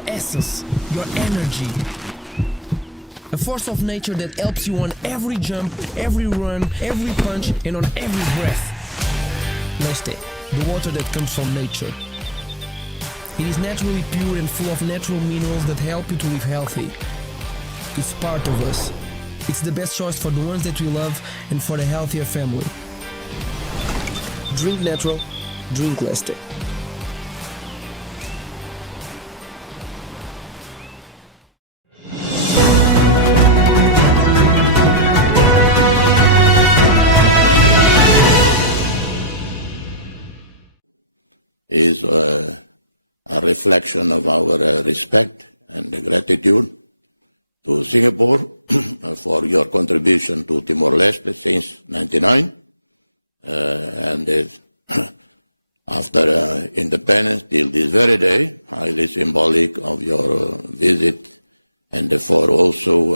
your essence, your energy. A force of nature that helps you on every jump, every run, every punch, and on every breath. Leste, the water that comes from nature. It is naturally pure and full of natural minerals that help you to live healthy. It's part of us. It's the best choice for the ones that we love and for the healthier family. Drink natural, drink Leste. Is a reflection of our respect and gratitude to Singapore for your contribution to Timor-Leste since 1999, and after independence till this very day, highly symbolic of your visit, and therefore also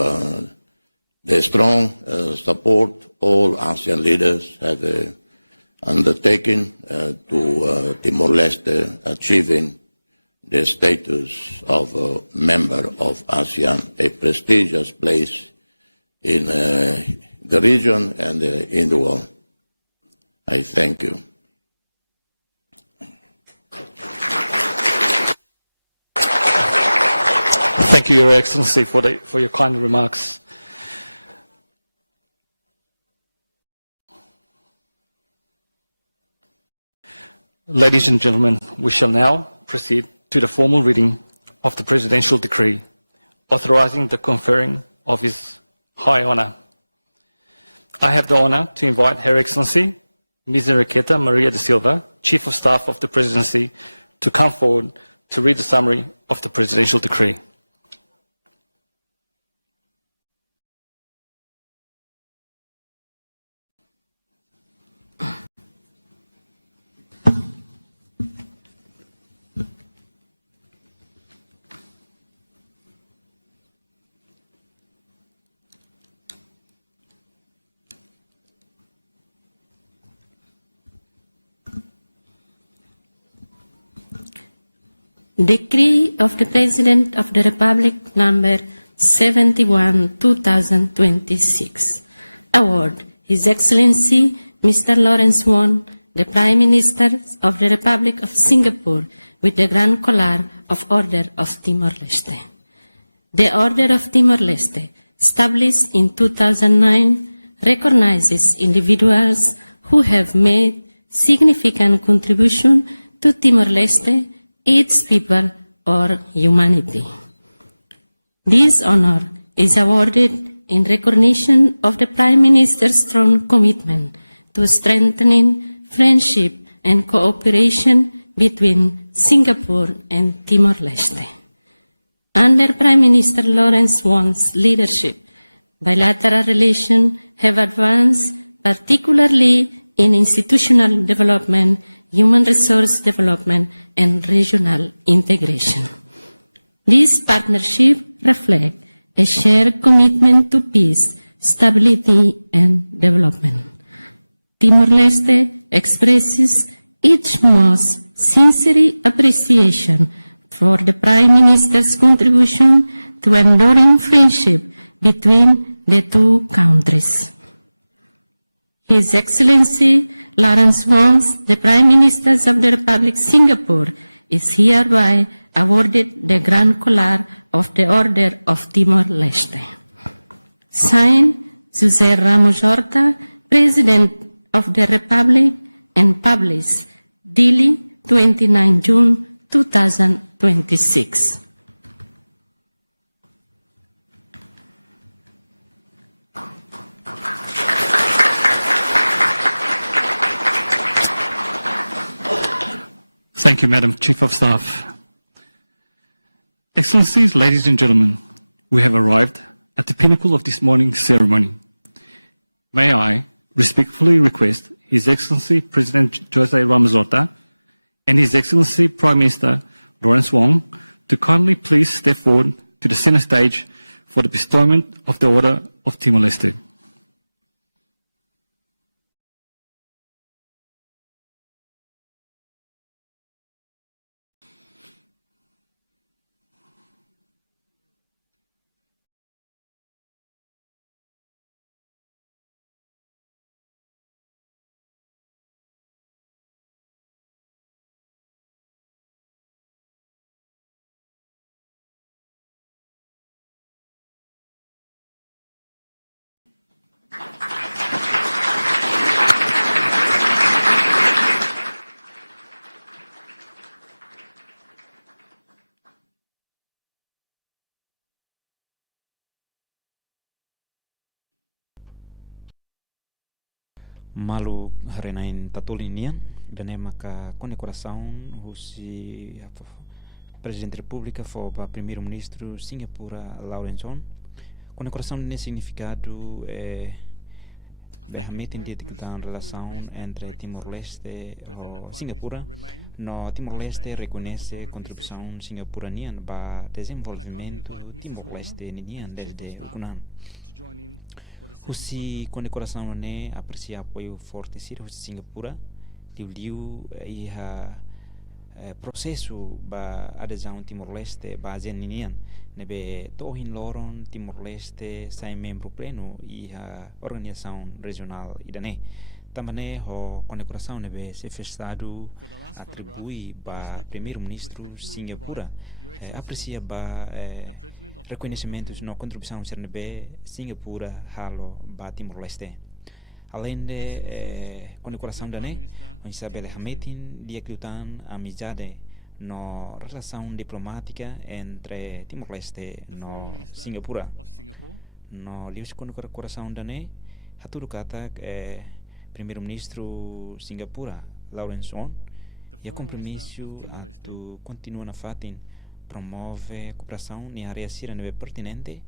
the strong support all ASEAN leaders have undertaken to Timor-Leste achieving the status of a member of ASEAN, a prestigious place in the region and in the world. I thank you. Thank you, Your Excellency, for your kind remarks. Ladies and gentlemen, we shall now proceed to the formal reading of the Presidential Decree authorizing the conferring of His High Honour. I have the honour to invite Her Excellency, Ms. Enriqueta Maria da Silva, Chief of Staff of the Presidency, to come forward to read the summary of the Presidential Decree. Decree of the President of the Republic number 71/2026. Award His Excellency Mr. Lawrence Wong, the Prime Minister of the Republic of Singapore, with the Grand Collar of Order of Timor-Leste. The Order of Timor-Leste, established in 2009, recognizes individuals who have made significant contribution to Timor-Leste, its people, or humanity. This honor is awarded in recognition of the Prime Minister's strong commitment to strengthening friendship and cooperation between Singapore and Timor-Leste. Under Prime Minister Lawrence Wong's leadership, bilateral relations have advanced, particularly in institutional development, human resource development, and regional integration. This partnership reflects a shared commitment to peace, stability, and development. Timor-Leste expresses its most sincere appreciation for the Prime Minister's contribution to enduring friendship between the two countries. His Excellency Lawrence Wong, the Prime Minister of the Republic of Singapore, is hereby awarded the Grand Collar of the Order of Timor-Leste. Signed, José Ramos Horta, President of the Republic, and published, Dili, 29 June 2026. Thank you, Madam Chief of Staff. Excellencies, ladies and gentlemen, we have arrived at the pinnacle of this morning's ceremony. May I respectfully request His Excellency President José Ramos Horta and His Excellency Prime Minister Lawrence Wong to kindly please step forward to the center stage for the bestowment of the Order of Timor-Leste. Malu renain TATOLI nian danema ka condecoração husi Presidente da República foi para Primeiro-Ministru Sinapura Laurenson. Condecoração nesse significado é realmente indica a relação entre Timor-Leste e Singapura. No Timor-Leste reconhece a contribuição singapuraniana para o desenvolvimento Timor-Leste desde o Kunan. Usi condecoração ne aprecia apoio forte de Singapura, liu iha processo ba adesão Timor-Leste ba ASEAN ninian nebe tohin loron Timor-Leste sai membro pleno iha organização regional idane. Também ho condecoração nebe se festado atribui ba Primeiro-Ministru Sinapura aprecia ba reconhecimentos no contribuição ser nebe Singapura halo ba Timor-Leste. Além de condecoração da NE, a gente sabe realmente dia que tem amizade na relação diplomática entre Timor-Leste e Singapura. No livro de condecoração da NE, há tudo kata Primeiro-Ministru Sinapura, Lawrence Wong, e a compromisso a continuar na fatin promove a cooperação na área sirene pertinente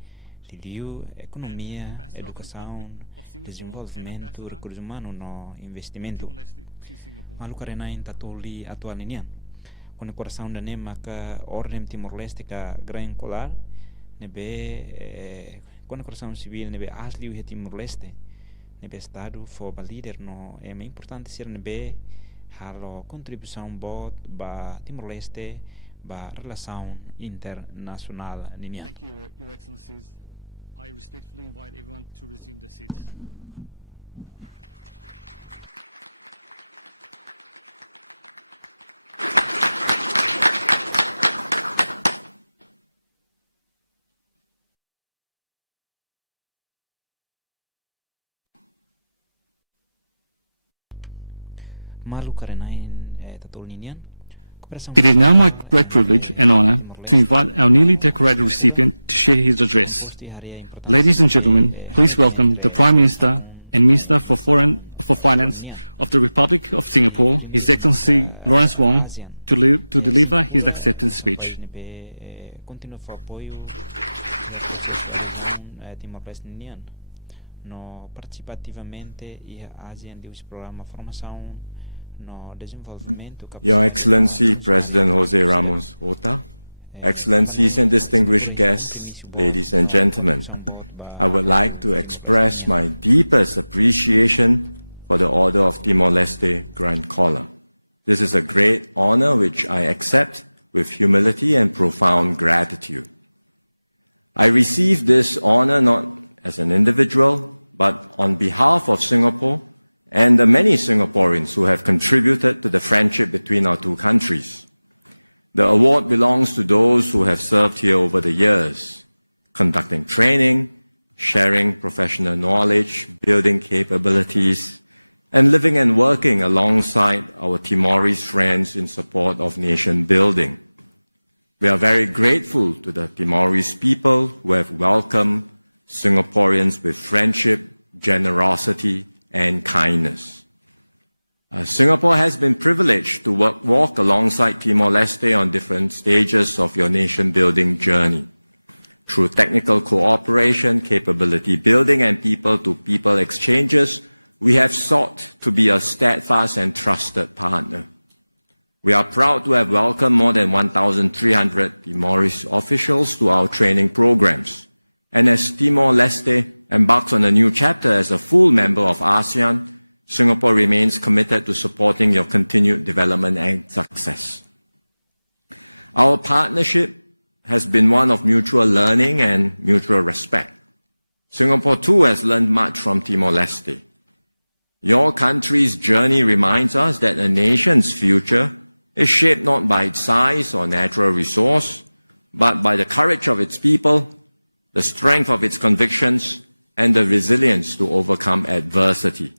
liu economia, educação, desenvolvimento, recursos humanos no investimento. Malu karena in TATOLI atual nian. Condecoração da nema ka ordem Timor-Leste ka gran colar nebe condecoração civil nebe asli uhe Timor-Leste nebe estado for ba líder no é importante ser nebe halo contribuição bot ba Timor-Leste ba relação internacional nian. Thank you, Your Excellencies. I respectfully invite everyone to resume their seats. Malu karenain tatolinian. It is now my great privilege and honor to invite our newly decorated recipient to share his address. Ladies and gentlemen, please welcome the Prime Minister and Minister for Finance of the Republic of Singapore, His Excellency Lawrence Wong, to deliver his acceptance speech. Your Excellency President Jose Ramos Horta, Excellencies and distinguished guests, ladies and gentlemen, I would like to express my deepest appreciation for the Order of Timor-Leste Grand Collar. This is a great honor which I accept with humility and profound gratitude. I receive this honor not as an individual, but on behalf of Singapore and the many Singaporeans who have contributed to the friendship between our two countries. The award belongs to those who have served here over the years, conducting training, sharing professional knowledge, building capabilities, and living and working alongside our Timorese friends in support of nation building. We are very grateful to the Timorese people who have welcomed Singaporeans with friendship, generosity, and kindness. Singapore has been privileged to walk alongside Timor-Leste on different stages of your nation-building journey. Through technical cooperation, capability building, and people-to-people exchanges, we have sought to be a steadfast and trusted partner. We are proud to have welcomed more than 1,300 Timorese officials to our training programs. And as Timor-Leste embarks on a new chapter as a full member of ASEAN, Singapore remains committed to supporting your continued development and success. Our partnership has been one of mutual learning and mutual respect. Singapore too has learned much from Timor-Leste. Your country's journey reminds us that a nation's future is shaped not by its size or natural resource, but by the courage of its people, the strength of its convictions, and the resilience to overcome adversity.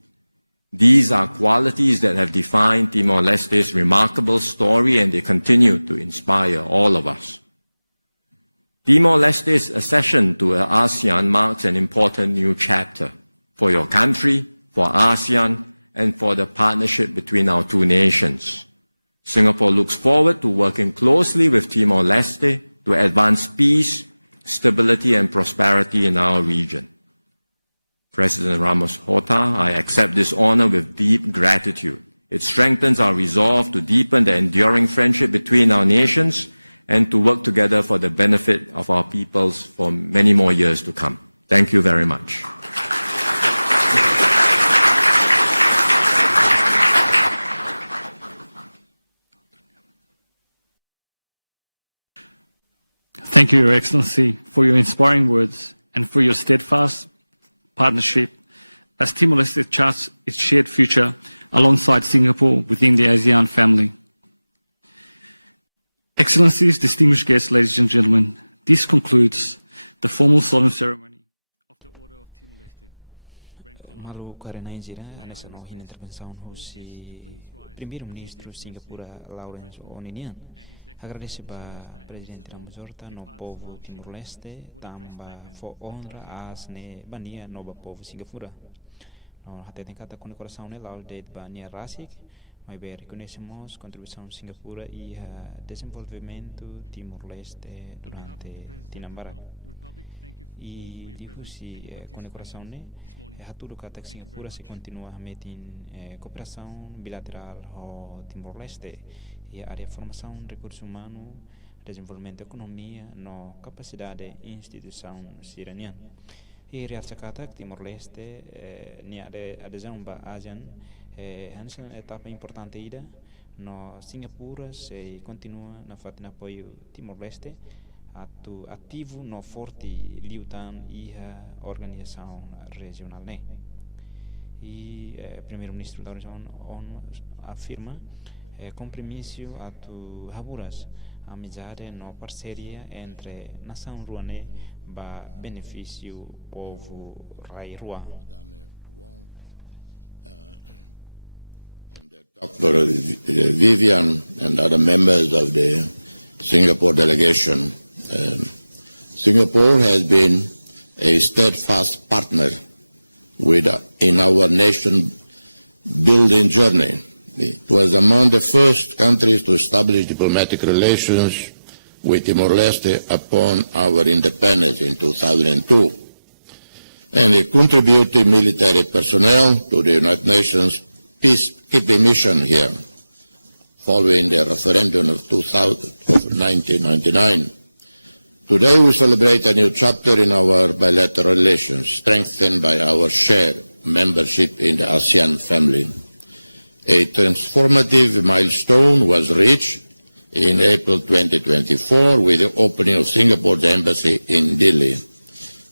These are qualities that have defined Timor-Leste's remarkable story, and they continue to inspire all of us. Timor-Leste's accession to ASEAN marks an important new chapter for your country, for ASEAN, and for the partnership between our two nations. Singapore looks forward to working closely with Timor-Leste to advance peace, stability, and prosperity in our region. President Ramos Horta, I accept this honor with deep gratitude. It strengthens our resolve to deepen the enduring friendship between our nations and to work together for the benefit of our peoples for many more years to come. Thank you very much. Thank you, Your Excellency, for your inspiring words and for your steadfast partnership as Timor-Leste charts its shared future alongside Singapore within the ASEAN family. Excellencies, distinguished guests, ladies and gentlemen, this concludes the formal solemn ceremony of the Order of Timor-Leste. Malu karena injira nessa nohin intervenção hosi Primeiro-Ministru Sinapura Lawrence Oninian. Agradeço para o Presidente Ramos Horta no povo Timor-Leste, também for honra as ne bania no povo Singapura. No até tem cada condecoração ne lá de bania rasik, mas bem reconhecemos contribuição Singapura e desenvolvimento Timor-Leste durante Tinambara. E digo se condecoração ne tudo kata Singapura se continua a meter cooperação bilateral ao Timor-Leste e a área de formação, recursos humanos, desenvolvimento da economia, na capacidade de instituição siraniana. E realmente kata Timor-Leste nia de adesão ba ASEAN é uma etapa importante ida no Singapura se continua na fatina apoio Timor-Leste ativo no forte liutan e a organização regional né. E Primeiro-Ministro da União afirma compromisso a tu haburas amizade no parceria entre nação ruane ba benefício povo rai rua. Dr. Vivian and other members of the Singapore delegation. Singapore has been a steadfast partner in our nation building journey. It was among the first countries to establish diplomatic relations with Timor-Leste upon our independence in 2002. And it contributed military personnel to the United Nations peacekeeping mission here, following the referendum of 1999. Today we celebrate a new chapter in our bilateral relations, strengthened by our shared membership in the ASEAN family. A transformative milestone was reached in April 2024 with the opening of Singapore's embassy in Delhi.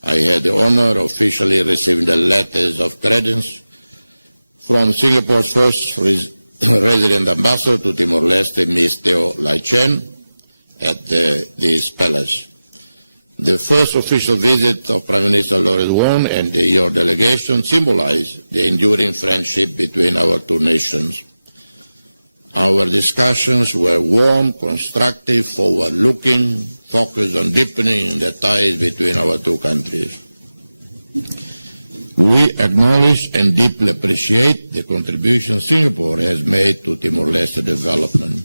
I had the honor of officially receiving the letters of credence from Singapore's first resident ambassador to Timor-Leste, Ms. Teo Lai Chen, at this palace. The first official visit of Prime Minister Lawrence and your delegation symbolized the enduring friendship between our two nations. Our discussions were warm, constructive, forward-looking, focused on deepening the ties between our two countries. We acknowledge and deeply appreciate the contribution Singapore has made to Timor-Leste development.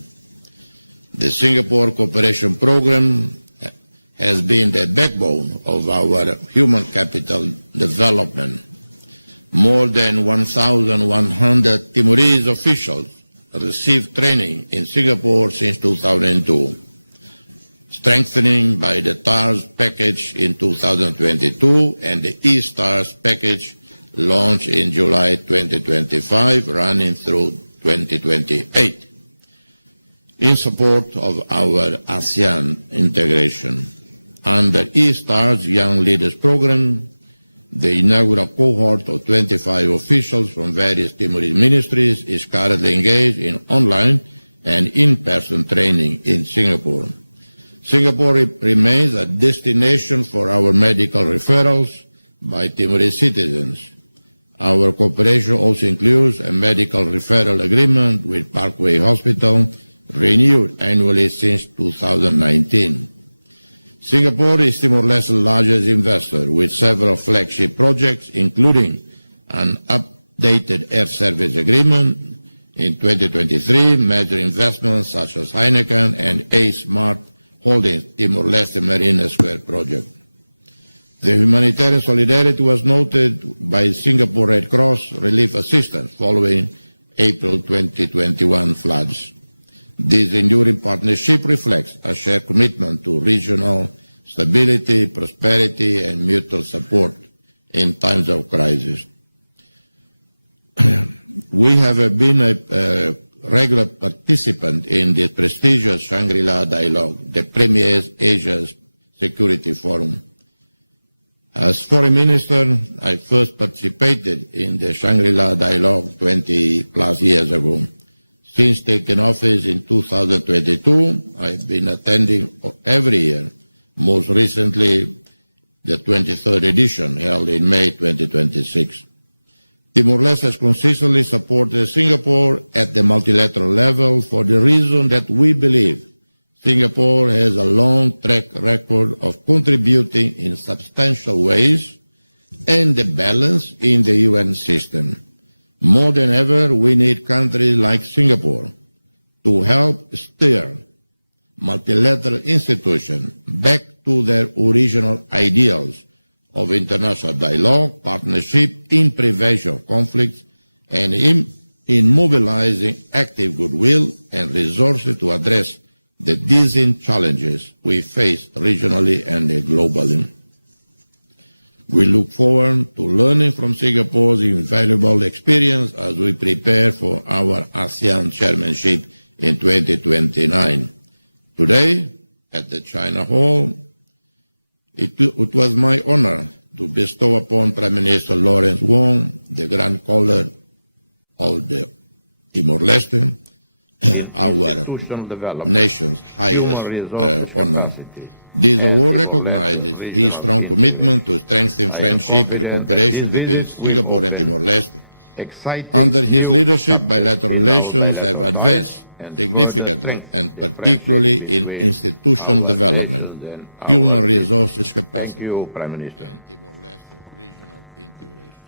The Singapore Cooperation Program has been the backbone of our human capital development. More than 1,100 Timorese officials received training in Singapore since 2002, strengthening by the TARS package in 2022 and the E-STARS package launched in July 2025, running through 2028, in support of our ASEAN integration. Under E-STAR's Young Leaders Program, the inaugural cohort of 25 officials from various Timorese ministries is currently engaged in online and in-person training in Singapore. Singapore remains a destination for our medical referrals by Timorese citizens. Our cooperation also includes a medical referral agreement with Parkway Hospital, renewed annually since 2019. Singapore is Timor-Leste's largest investor, with several flagship projects, including an updated air service agreement in 2023, major investments such as Heineken and A Smart Holdings Timor-Leste Marina Square project. The humanitarian solidarity was noted by Singapore Red Cross relief assistance following April 2021 floods. This enduring partnership reflects a shared commitment to regional stability, prosperity, and mutual support in times of crisis. We have been a regular participant in the prestigious Shangri-La Dialogue, the premier Asia Security Forum. As Foreign Minister, I first participated in the Shangri-La Dialogue 20 plus years ago. Since taking office in 2022, I've been attending every year, most recently the 23rd edition held in May 2026. Timor-Leste has consistently supported Singapore at the multilateral level for the reason that we believe Singapore has a long track record of contributing in substantial ways and the balance in the UN system. More than ever, we need countries like Singapore to help steer multilateral institutions back to their original ideals of international dialogue, partnership in prevention of conflicts, and in mobilizing active goodwill and resources to address the dizzying challenges we face regionally and globally. We look forward to learning from Singapore's invaluable experience as we prepare for our ASEAN chairmanship in 2029. Today, at the China Hall, it was my honor to bestow upon Prime Minister Lawrence Wong, the Grand Collar of the Timor-Leste, our nation's highest honor. This award recognizes his strong commitment to strengthen friendship and cooperation between Singapore and Timor-Leste. Under his leadership, bilateral relations have advanced significantly, and particularly in institutional development, human resources capacity, and Timor-Leste regional integration.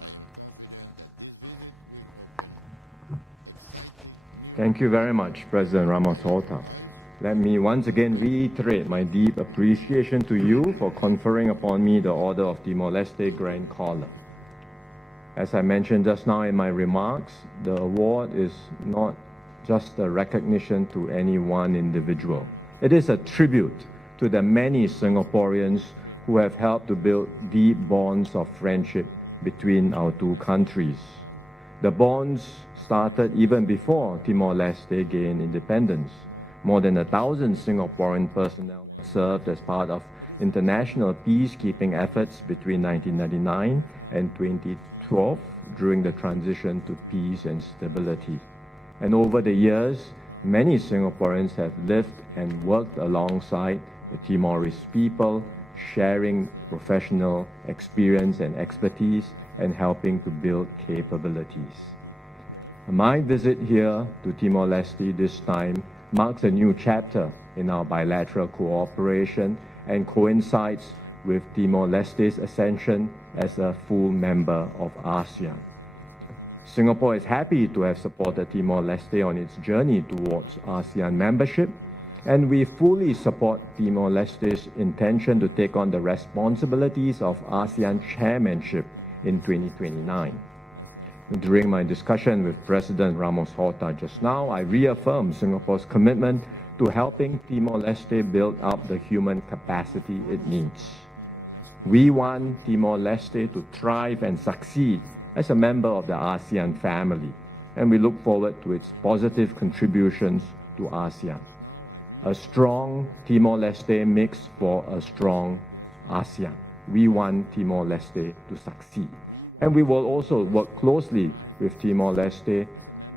I am confident that this visit will open exciting new... Thank you very much, President Ramos Horta. Let me once again reiterate my deep appreciation to you for conferring upon me the Order of Timor-Leste Grand Collar. As I mentioned just now in my remarks, the award is not just a recognition to any one individual. It is a tribute to the many Singaporeans who have helped to build deep bonds of friendship between our two countries. The bonds started even before Timor-Leste gained independence. More than 1,000 Singaporean personnel served as part of international peacekeeping efforts between 1999 and 2012 during the transition to peace and stability. And over the years, many Singaporeans have lived and worked alongside the Timorese people, sharing professional experience and expertise and helping to build capabilities. My visit here to Timor-Leste this time marks a new chapter in our bilateral cooperation and coincides with Timor-Leste's ascension as a full member of ASEAN. Singapore is happy to have supported Timor-Leste on its journey towards ASEAN membership, and we fully support Timor-Leste's intention to take on the responsibilities of ASEAN chairmanship in 2029. During my discussion with President Ramos Horta just now, I reaffirmed Singapore's commitment to helping Timor-Leste build up the human capacity it needs. We want Timor-Leste to thrive and succeed as a member of the ASEAN family, and we look forward to its positive contributions to ASEAN. A strong Timor-Leste makes for a strong ASEAN. We want Timor-Leste to succeed. And we will also work closely with Timor-Leste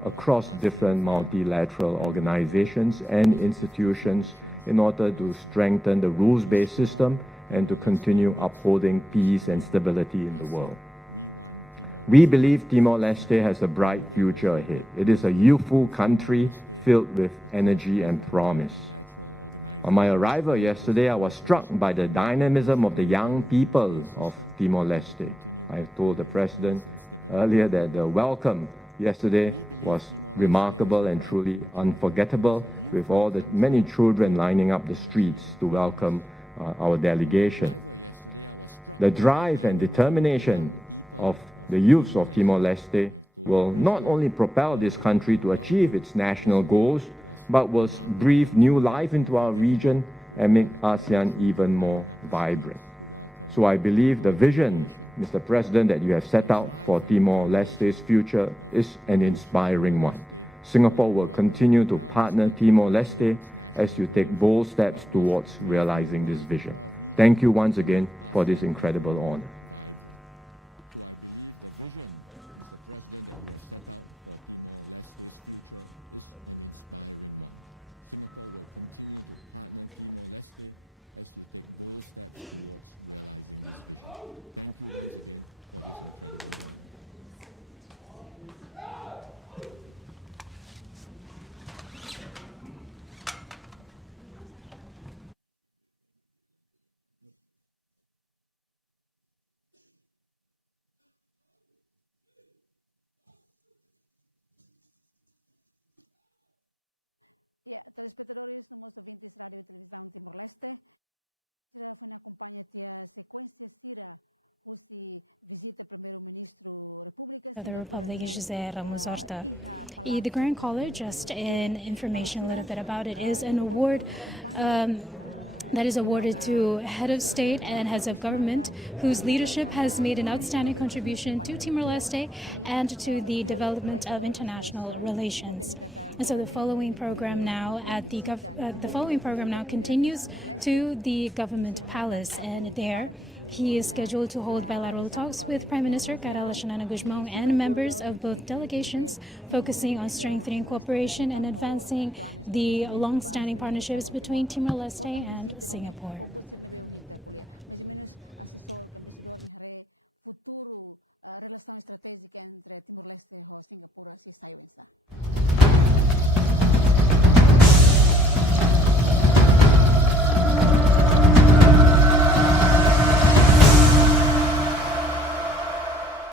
across different multilateral organizations and institutions in order to strengthen the rules-based system and to continue upholding peace and stability in the world. We believe Timor-Leste has a bright future ahead. It is a youthful country filled with energy and promise. On my arrival yesterday, I was struck by the dynamism of the young people of Timor-Leste. I told the President earlier that the welcome yesterday was remarkable and truly unforgettable, with all the many children lining up the streets to welcome our delegation. The drive and determination of the youths of Timor-Leste will not only propel this country to achieve its national goals, but will breathe new life into our region and make ASEAN even more vibrant. So I believe the vision, Mr. President, that you have set out for Timor-Leste's future is an inspiring one. Singapore will continue to partner Timor-Leste as you take bold steps towards realizing this vision. Thank you once again for this incredible honor. So I believe the vision, Mr. President, that you have set out for Timor-Leste's future is an inspiring one. Singapore will continue to partner Timor-Leste as you take bold steps towards realizing this vision. Thank you once again for this incredible honor. Telespectadores números ouvintes Rádio e Televisão Timor-Leste, foi na acompanha a sequência Sira Russi Vizita Primeiru-Ministru República The Republic José Ramos Horta. The Grand Collar, just in information a little bit about it, is an award that is awarded to head of state and heads of government whose leadership has made an outstanding contribution to Timor-Leste and to the development of international relations. And so the following program now continues to the government palace, and there he is scheduled to hold bilateral talks with Prime Minister Karala Shanana Guzmão and members of both delegations, focusing on strengthening cooperation and advancing the long-standing partnerships between Timor-Leste and Singapore. Futuro relação estratégica entre Timor-Leste e Singapura se saiu